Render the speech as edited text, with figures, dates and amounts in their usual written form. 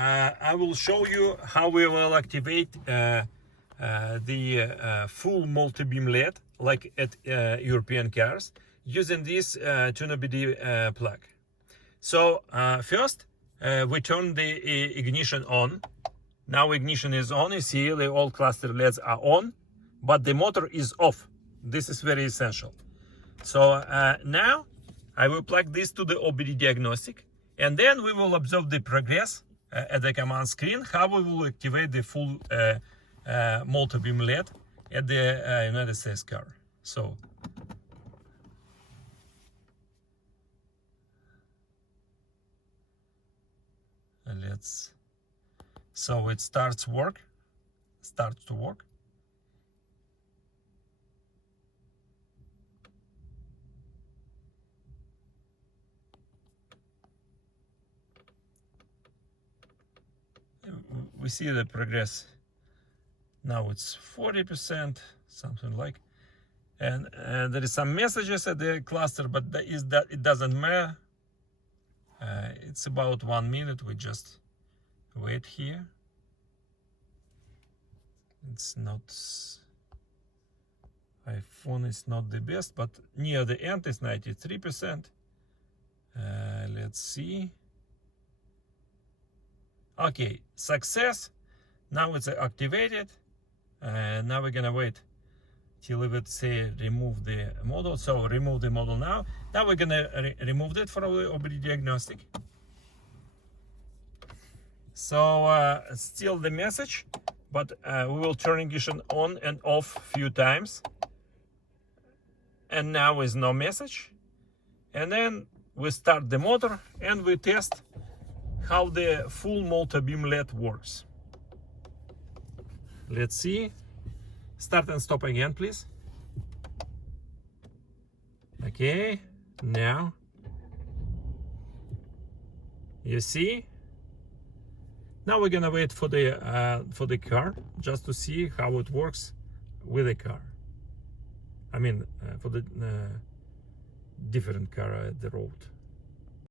I will show you how we will activate the full multi-beam LED like at European cars using this TunerBD plug. So first we turn the ignition on. Now ignition is on. You see the all cluster LEDs are on, but the motor is off. This is very essential. So now I will plug this to the OBD diagnostic, and then we will observe the progress at the command screen, how we will activate the full multi-beam LED at the United States car. So it starts to work. We see the progress. Now it's 40%, something like, and there is some messages at the cluster, but it doesn't matter. It's about 1 minute. We just wait here. It's not, iPhone is not the best, but near the end is 93%. Let's see. Okay, success. Now it's activated. Now we're gonna wait till it would say remove the model. So remove the model now. Now we're gonna remove it from the OBD diagnostic. So still the message, but we will turn ignition on and off a few times. And now is no message. And then we start the motor and we test how the full multi-beam LED works. Let's see. Start and stop again, please. Okay, now you see. Now we're gonna wait for the car just to see how it works with the car. I mean, for the different car at the road.